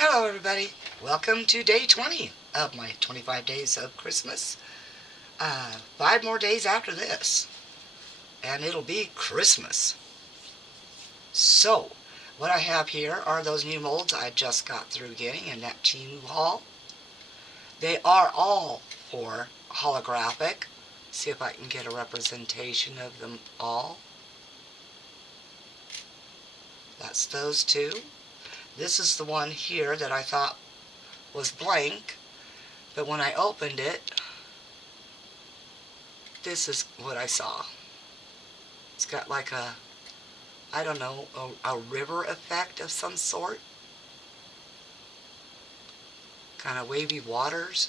Hello everybody, welcome to day 20 of my 25 days of Christmas. 5 more days after this, and it'll be Christmas. So, what I have here are those new molds I just got through getting in that Temu haul. They are all for holographic. See if I can get a representation of them all. That's those two. This is the one here that I thought was blank, but when I opened it, this is what I saw. It's got like I don't know, a river effect of some sort. Kind of wavy waters.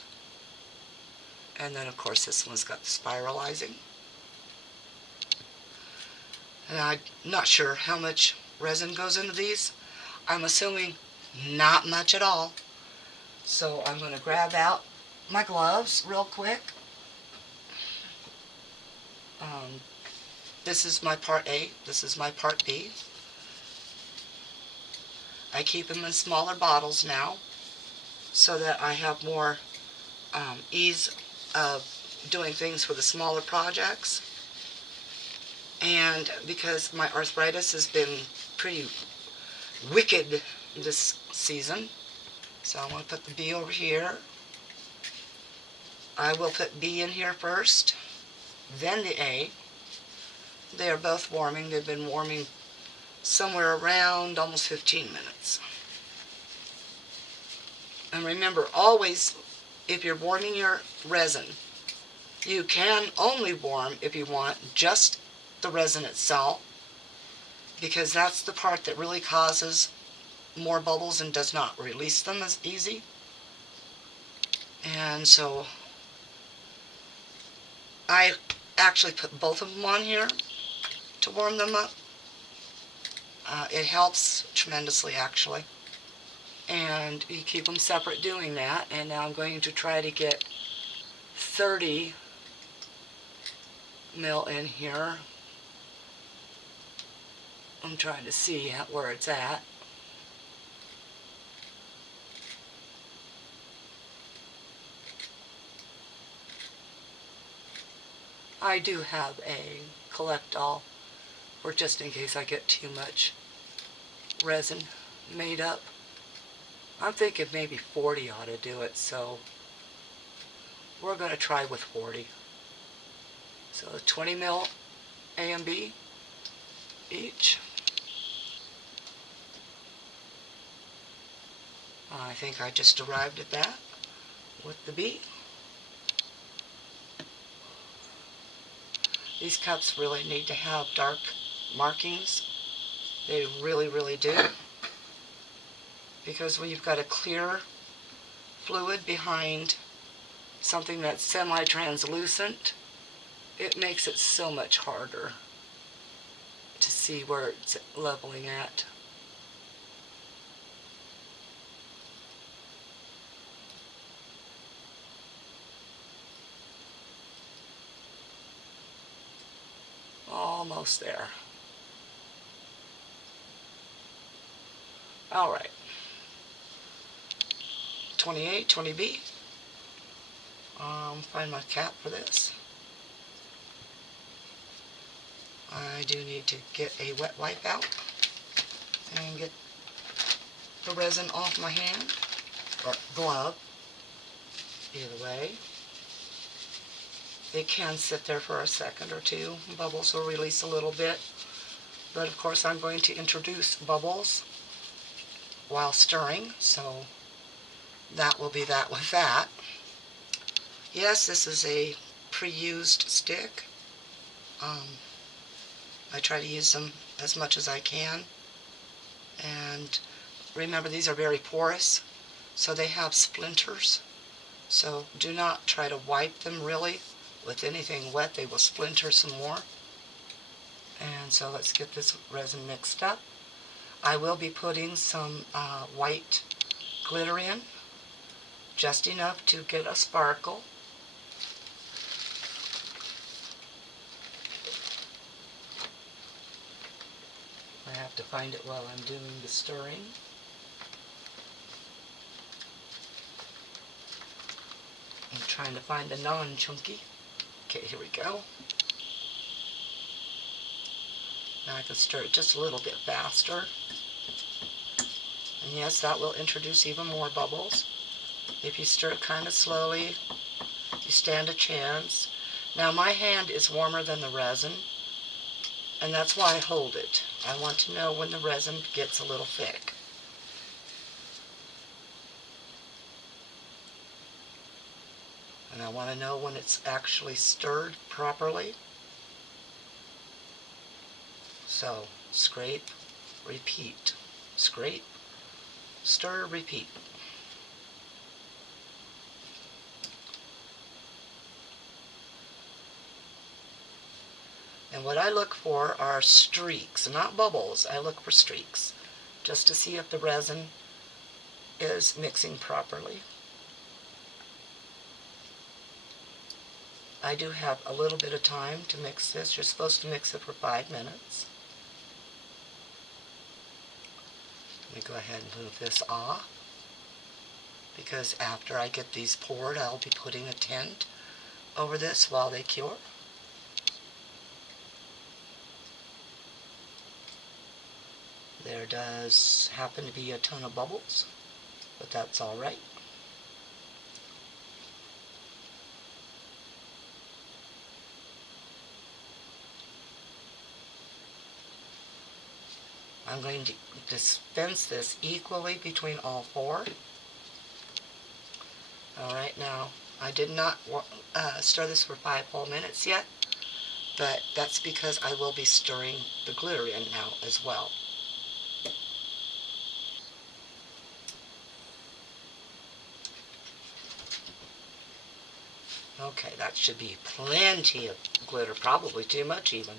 And then of course this one's got the spiralizing. And I'm not sure how much resin goes into these. I'm assuming not much at all. So I'm going to grab out my gloves real quick. This is my part A. This is my part B. I keep them in smaller bottles now so that I have more ease of doing things for the smaller projects. And because my arthritis has been pretty wicked this season, so I'm going to put the B over here. I will put B in here first, then the A. They are both warming. They've been warming somewhere around almost 15 minutes. And remember, always, if you're warming your resin, you can only warm, if you want, just the resin itself, because that's the part that really causes more bubbles and does not release them as easy. And so I actually put both of them on here to warm them up. It helps tremendously, actually. And you keep them separate doing that. And now I'm going to try to get 30 mil in here. I'm trying to see where it's at. I do have a collect all for just in case I get too much resin made up. I'm thinking maybe 40 ought to do it, so we're going to try with 40. So 20 mil A and B each. I think I just arrived at that with the B. These cups really need to have dark markings. They really, really do. Because when you've got a clear fluid behind something that's semi-translucent, it makes it so much harder to see where it's leveling at. Almost there. All right. 28, 20B. Find my cap for this. I do need to get a wet wipe out and get the resin off my hand, or glove, either way. It can sit there for a second or two. Bubbles will release a little bit, but of course I'm going to introduce bubbles while stirring, so that will be that with that. Yes, this is a pre-used stick. I try to use them as much as I can. And remember, these are very porous, so they have splinters. So do not try to wipe them really with anything wet. They will splinter some more. And so let's get this resin mixed up. I will be putting some white glitter in, just enough to get a sparkle. I have to find it while I'm doing the stirring. I'm trying to find the non-chunky. Okay, here we go. Now I can stir it just a little bit faster. And yes, that will introduce even more bubbles. If you stir it kind of slowly, you stand a chance. Now my hand is warmer than the resin, and that's why I hold it. I want to know when the resin gets a little thick. And I want to know when it's actually stirred properly. So, scrape, repeat. Scrape, stir, repeat. And what I look for are streaks, not bubbles. I look for streaks, just to see if the resin is mixing properly. I do have a little bit of time to mix this. You're supposed to mix it for 5 minutes. Let me go ahead and move this off, because after I get these poured, I'll be putting a tent over this while they cure. There does happen to be a ton of bubbles, but that's all right. I'm going to dispense this equally between all 4. Alright, now, I did not stir this for 5 whole minutes yet, but that's because I will be stirring the glitter in now as well. Okay, that should be plenty of glitter, probably too much even.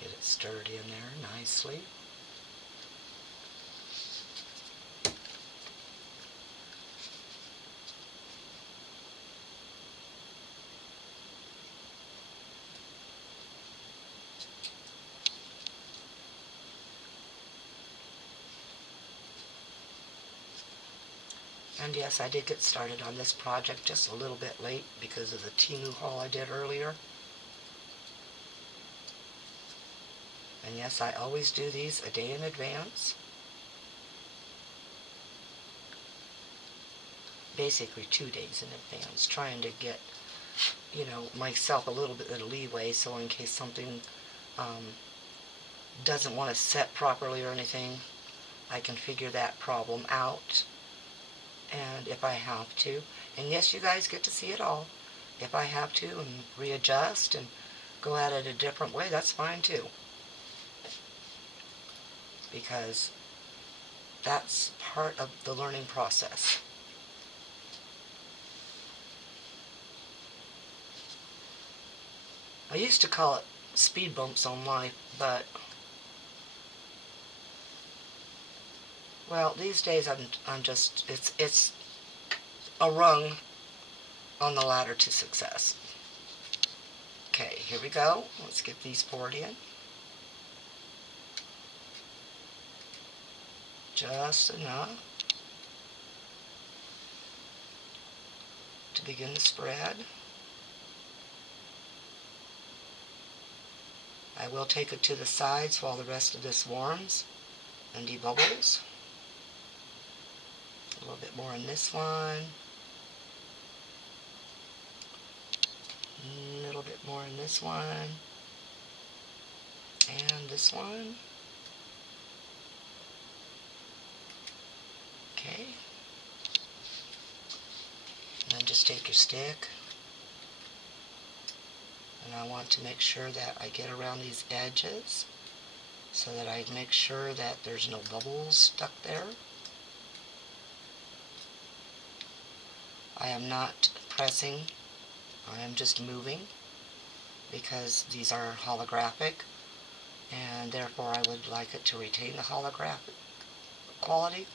Get it stirred in there nicely. And yes, I did get started on this project just a little bit late because of the Temu haul I did earlier. And yes, I always do these a day in advance. Basically 2 days in advance, trying to get, myself a little bit of leeway, so in case something doesn't want to set properly or anything, I can figure that problem out. And if I have to, and yes, you guys get to see it all, if I have to and readjust and go at it a different way, that's fine too. Because that's part of the learning process. I used to call it speed bumps on life, but well, these days I'm just it's a rung on the ladder to success. Okay, here we go. Let's get these poured in. Just enough to begin the spread. I will take it to the sides while the rest of this warms and debubbles. A little bit more in this one. A little bit more in this one. And this one. Okay. And then just take your stick. And I want to make sure that I get around these edges so that I make sure that there's no bubbles stuck there. I am not pressing, I am just moving because these are holographic, and therefore I would like it to retain the holographic quality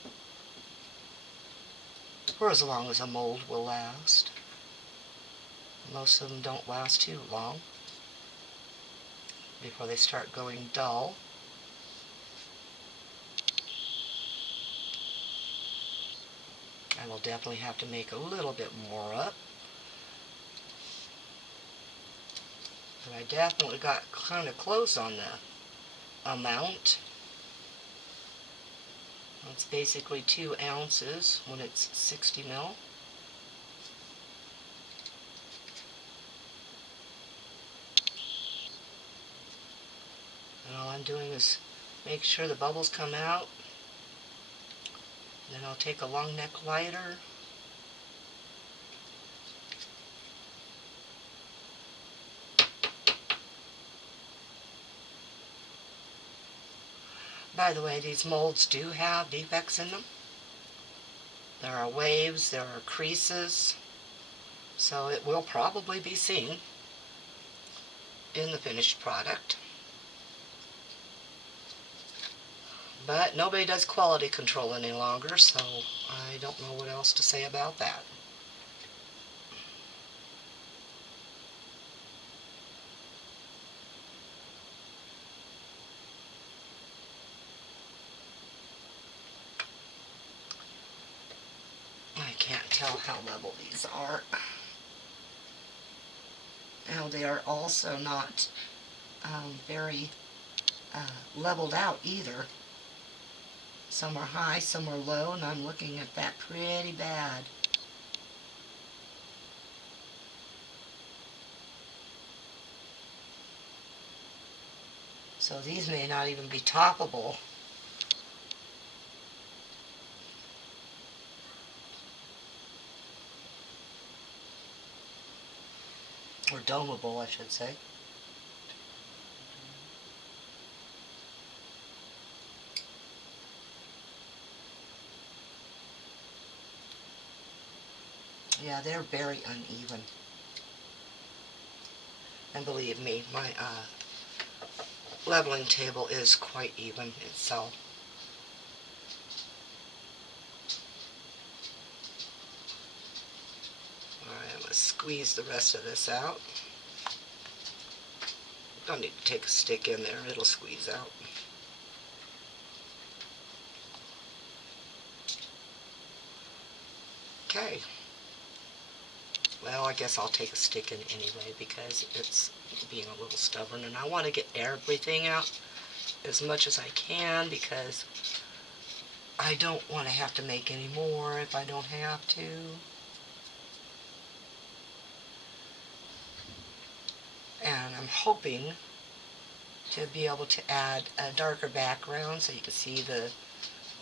for as long as a mold will last. Most of them don't last too long before they start going dull. I will definitely have to make a little bit more up. But I definitely got kind of close on the amount. It's basically 2 ounces when it's 60 ml. And all I'm doing is make sure the bubbles come out. Then I'll take a long neck lighter. By the way, these molds do have defects in them. There are waves, there are creases, so it will probably be seen in the finished product. But nobody does quality control any longer, so I don't know what else to say about that. I can't tell how level these are. Now they are also not very leveled out either. Some are high, some are low, and I'm looking at that pretty bad. So these may not even be toppable. Or domable, I should say. Yeah, they're very uneven. And believe me, my leveling table is quite even itself. Alright, I'm going to squeeze the rest of this out. Don't need to take a stick in there, it'll squeeze out. Okay. Well, I guess I'll take a stick in anyway because it's being a little stubborn, and I want to get everything out as much as I can because I don't want to have to make any more if I don't have to. And I'm hoping to be able to add a darker background so you can see the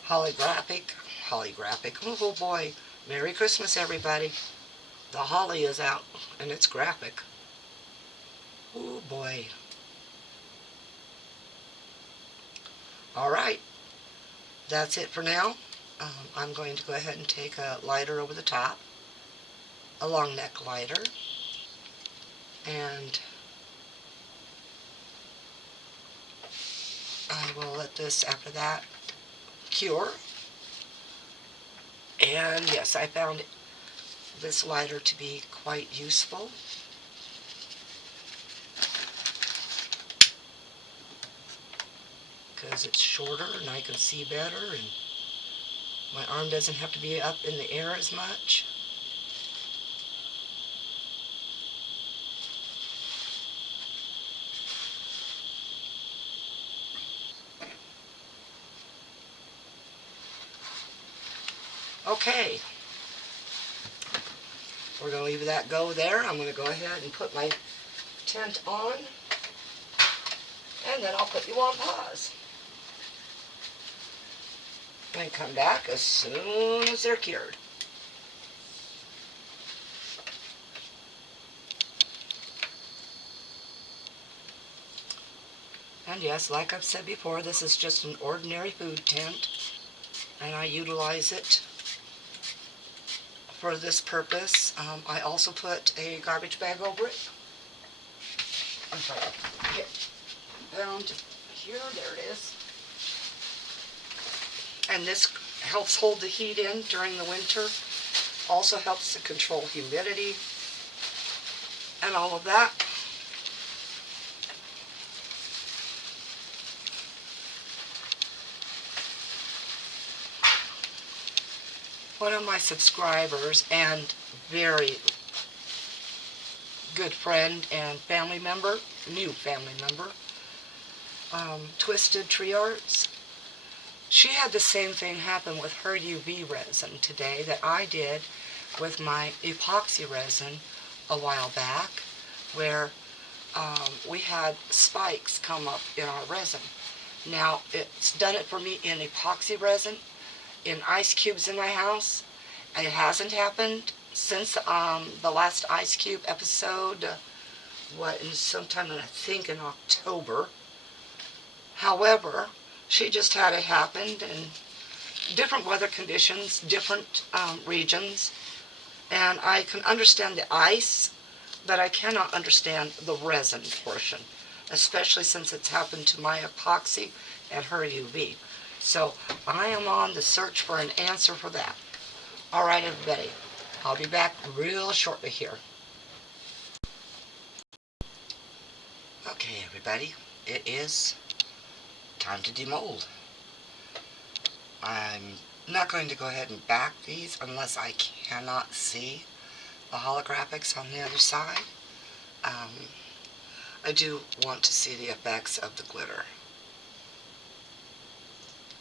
holographic, oh boy, Merry Christmas everybody. The holly is out and it's graphic. Oh boy. Alright, that's it for now. I'm going to go ahead and take a lighter over the top, a long neck lighter, and I will let this, after that, cure. And yes, I found this lighter to be quite useful. Because it's shorter and I can see better and my arm doesn't have to be up in the air as much. Okay, we're going to leave that go there. I'm going to go ahead and put my tent on, and then I'll put you on pause. And come back as soon as they're cured. And yes, like I've said before, this is just an ordinary food tent, and I utilize it for this purpose. I also put a garbage bag over it. I'm sorry, get down to here, there it is. And this helps hold the heat in during the winter. Also helps to control humidity and all of that. one of my subscribers and very good friend and family member, new family member, Twisted Tree Arts. She had the same thing happen with her UV resin today that I did with my epoxy resin a while back, where we had spikes come up in our resin. Now, it's done it for me in epoxy resin, in ice cubes in my house. It hasn't happened since the last Ice Cube episode, sometime I think in October. However, she just had it happen in different weather conditions, different regions, and I can understand the ice, but I cannot understand the resin portion, especially since it's happened to my epoxy and her UV. So I am on the search for an answer for that. All right, everybody, I'll be back real shortly here. Okay, everybody, it is time to demold. I'm not going to go ahead and back these unless I cannot see the holographics on the other side. I do want to see the effects of the glitter.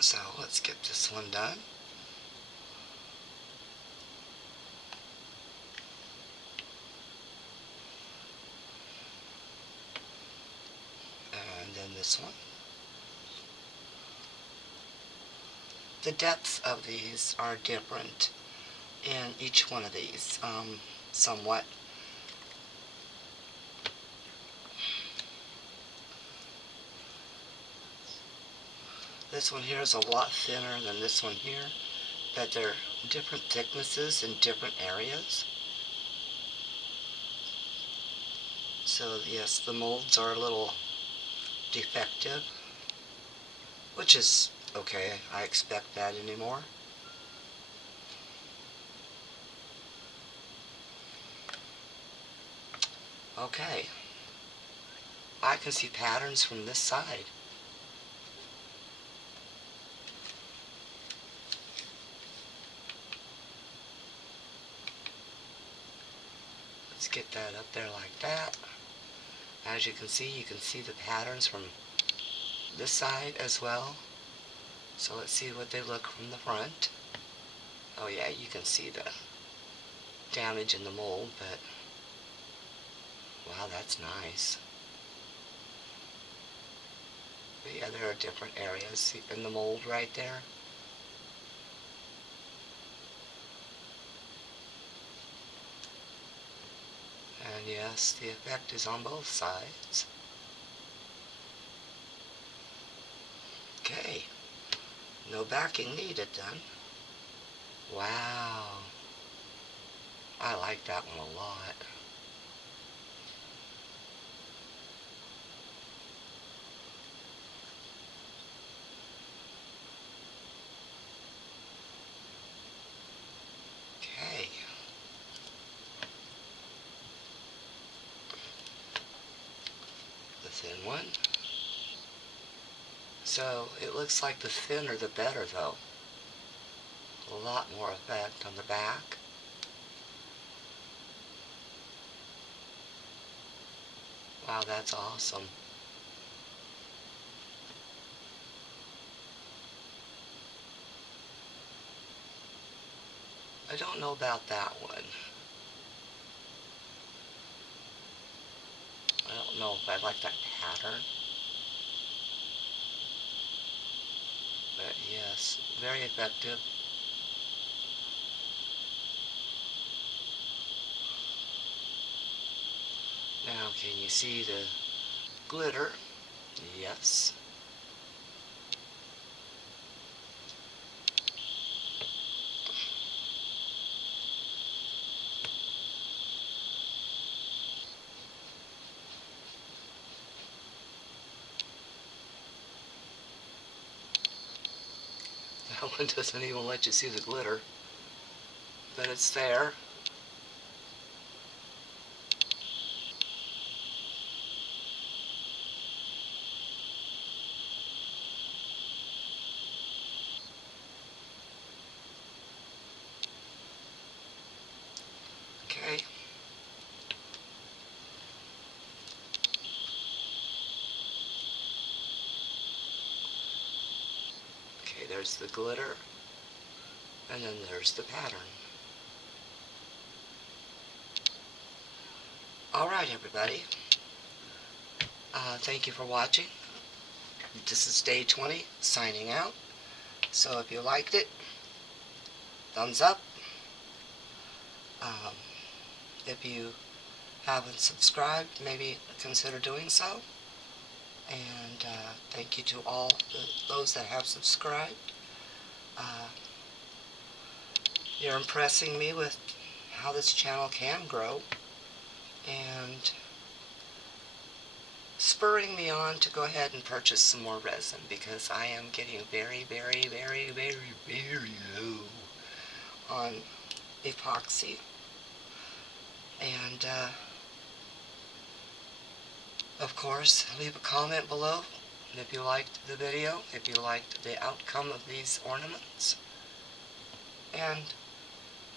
So let's get this one done. And then this one. The depths of these are different in each one of these, somewhat. This one here is a lot thinner than this one here, but they're different thicknesses in different areas. So yes, the molds are a little defective, which is okay. I expect that anymore. Okay, I can see patterns from this side. Let's get that up there like that. As you can see the patterns from this side as well. So let's see what they look from the front. Oh yeah, you can see the damage in the mold, but wow, that's nice. But yeah, there are different areas in the mold right there. And yes, the effect is on both sides. Okay, no backing needed then. Wow, I like that one a lot. Okay. The thin one. So it looks like the thinner the better though. A lot more effect on the back. Wow, that's awesome. I don't know about that one. I don't know if I like that pattern. But yes, very effective. Now, can you see the glitter? Yes. That one doesn't even let you see the glitter, but it's there. there's the glitter, and then there's the pattern. Alright, everybody. Thank you for watching. This is day 20, signing out. So if you liked it, thumbs up. If you haven't subscribed, maybe consider doing so. And thank you to all those that have subscribed. You're impressing me with how this channel can grow, and spurring me on to go ahead and purchase some more resin, because I am getting very, very, very, very, very low on epoxy. And of course, leave a comment below if you liked the video, if you liked the outcome of these ornaments, and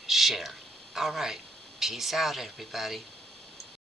share. Alright, peace out, everybody.